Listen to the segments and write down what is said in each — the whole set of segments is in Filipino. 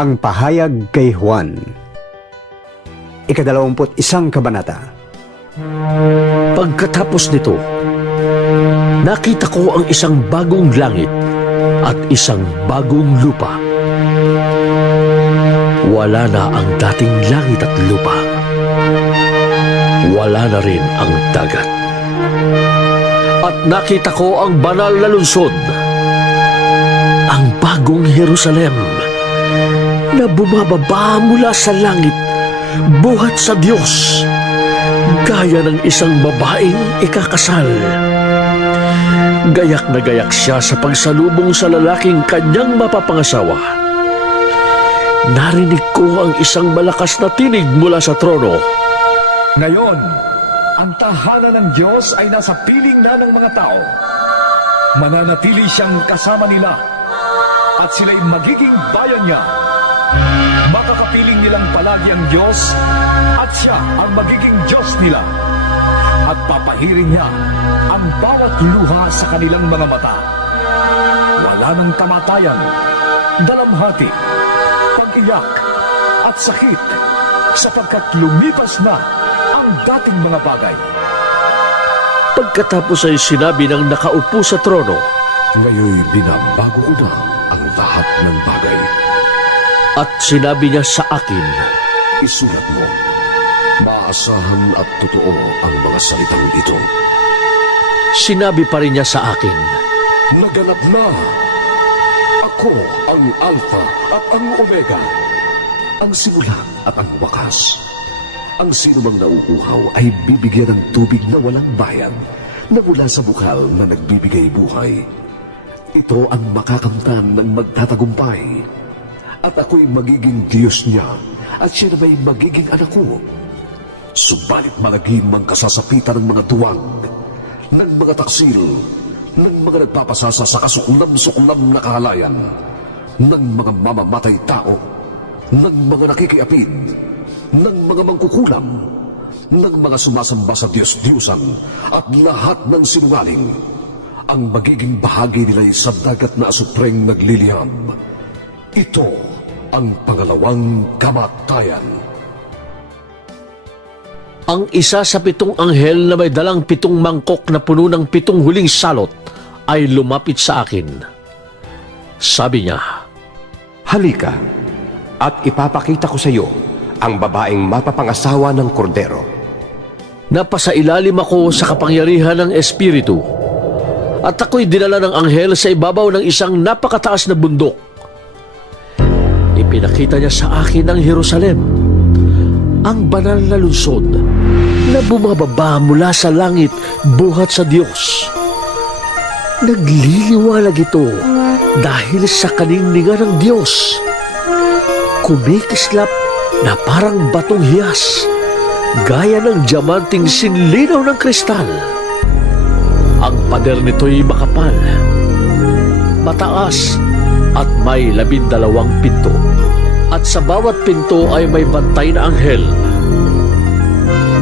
Ang pahayag kay Juan. Ikadalawamput isang kabanata. Pagkatapos nito, nakita ko ang isang bagong langit at isang bagong lupa. Wala na ang dating langit at lupa. Wala na rin ang dagat. At nakita ko ang banal na lungsod, ang bagong Jerusalem, na bumababa mula sa langit, buhat sa Diyos, gaya ng isang babaeng ikakasal. Gayak na gayak siya sa pagsalubong sa lalaking kanyang mapapangasawa. Narinig ko ang isang malakas na tinig mula sa trono. Ngayon, ang tahanan ng Diyos ay nasa piling na ng mga tao. Mananatili siyang kasama nila at sila'y magiging bayan niya. Makakapiling nilang palagi ang Diyos at siya ang magiging Diyos nila. At papahirin niya ang bawat luha sa kanilang mga mata. Wala nang kamatayan, dalamhati, pag-iyak at sakit sapagkat lumipas na ang dating mga bagay. Pagkatapos ay sinabi ng nakaupo sa trono, Ngayon binabago ko na ang lahat ng bagay. At sinabi niya sa akin, Isulat mo, maasahan at totoo ang mga salitang ito. sinabi pa rin niya sa akin, Naganap na! Ako ang Alpha at ang Omega, ang simula at ang wakas. Ang sinumang nauuhaw ay bibigyan ng tubig na walang bayan na mula sa bukal na nagbibigay buhay. Ito ang makakamtan ng magtatagumpay. At ako'y magiging Diyos niya at siya na may magiging anak ko. Subalit malagim ang kasasapitan ng mga duwag, ng mga taksil, ng mga nagpapasasa sa kasuklam-suklam na kahalayan, ng mga mamamatay tao, ng mga nakikiapid, ng mga mangkukulam, ng mga sumasamba sa Diyos-Diyusan at lahat ng sinungaling. Ang magiging bahagi nila'y sa dagat na asupreng nagliliyab. Ito ang pangalawang kamatayan. ang isa sa pitong anghel na may dalang pitong mangkok na puno ng pitong huling salot ay lumapit sa akin. Sabi niya, Halika, at ipapakita ko sa iyo ang babaeng mapapangasawa ng kordero. Napasailalim ako sa kapangyarihan ng Espiritu at ako'y dinala ng anghel sa ibabaw ng isang napakataas na bundok. Ipinakita niya sa akin ang Jerusalem, ang banal na lungsod na bumababa mula sa langit buhat sa Diyos. Nagliliwanag ito dahil sa kaningningan ng Diyos. Kumikislap na parang batong hiyas gaya ng diamanting sinlinaw ng kristal. Ang pader nito'y makapal, mataas at may labindalawang pinto. At sa bawat pinto ay may bantay na anghel.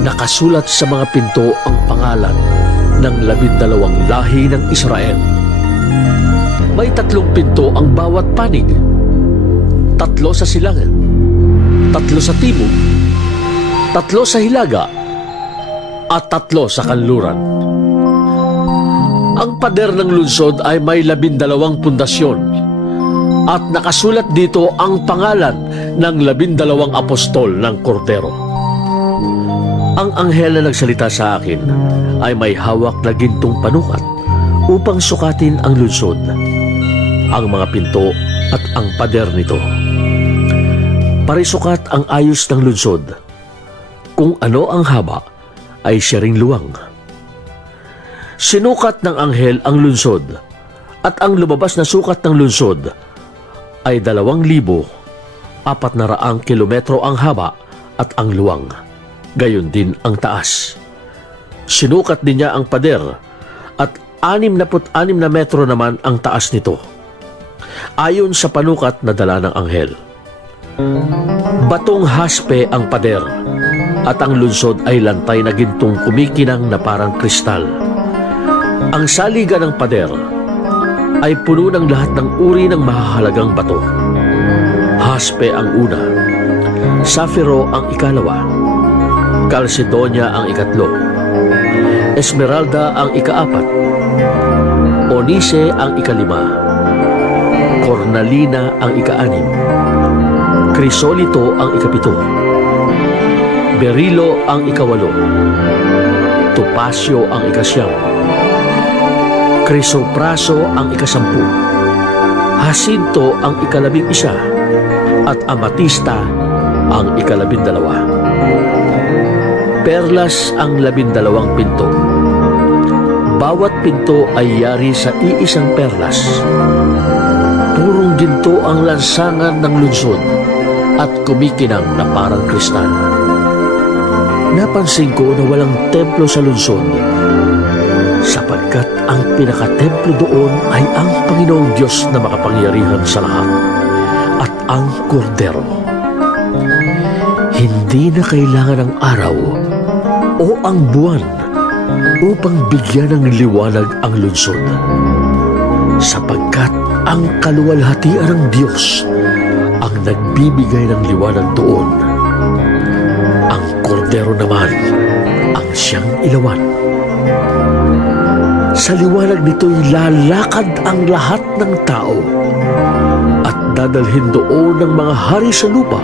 Nakasulat sa mga pinto ang pangalan ng labindalawang lahi ng Israel. May tatlong pinto ang bawat panig. Tatlo sa silangan, tatlo sa timog, tatlo sa hilaga, at tatlo sa kanluran. Ang pader ng lungsod ay may labindalawang pundasyon at nakasulat dito ang pangalan ng labindalawang apostol ng Kordero. Ang anghel na nagsalita sa akin ay may hawak na gintong panukat upang sukatin ang lungsod, ang mga pinto at ang pader nito. Parisukat ang ayos ng lungsod. Kung ano ang haba, ay siya ring luwang. Sinukat ng anghel ang lungsod at ang lumabas na sukat ng lungsod ay dalawang libo, apat na raang kilometro ang haba at ang luwang. Gayon din ang taas. Sinukat din niya ang pader at anim na metro naman ang taas nito. Ayon sa panukat na dala ng anghel. Batong haspe ang pader at ang lungsod ay lantay na gintong kumikinang na parang kristal. Ang saliga ng pader ay puno ng lahat ng uri ng mahahalagang bato. Jaspe ang una, Safiro ang ikalawa, Calcedonia ang ikatlo, Esmeralda ang ikaapat, Onice ang ikalima, Cornalina ang ikaanim, Crisolito ang ikapito, Berilo ang ikawalo, Topacio ang ikasyam, Crisopraso ang ikasampu, Jacinto ang ikalabing isa, at Amatista ang ikalabing dalawa. Perlas ang labindalawang pinto. Bawat pinto ay yari sa iisang perlas. Purong ginto ang lansangan ng lunsod at kumikinang na parang kristal. Napansin ko na walang templo sa lunsod sapagkat ang pinakatemplo doon ay ang Panginoong Diyos na makapangyarihan sa lahat at ang kordero. Hindi na kailangan ng araw o ang buwan upang bigyan ng liwanag ang lungsod. Sapagkat ang kaluwalhatian ng Diyos ang nagbibigay ng liwanag doon. Ang kordero naman ang siyang ilawan. Sa liwanag nito'y lalakad ang lahat ng tao dadalhin doon ng mga hari sa lupa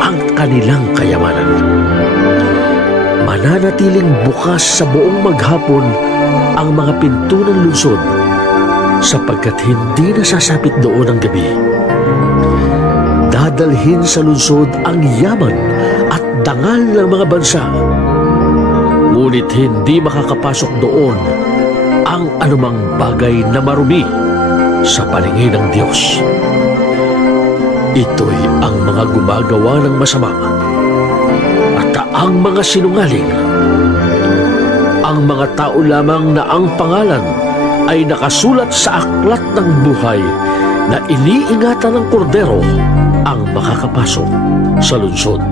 ang kanilang kayamanan. Mananatiling bukas sa buong maghapon ang mga pinto ng lungsod sapagkat hindi nasasapit doon ang gabi. Dadalhin sa lungsod ang yaman at dangal ng mga bansa. Ngunit hindi makakapasok doon ang anumang bagay na marumi sa paningin ng Diyos. Ito'y ang mga gumagawa ng masama at ang mga sinungaling. Ang mga tao lamang na ang pangalan ay nakasulat sa aklat ng buhay na iniingatan ng kordero ang makakapasok sa lungsod.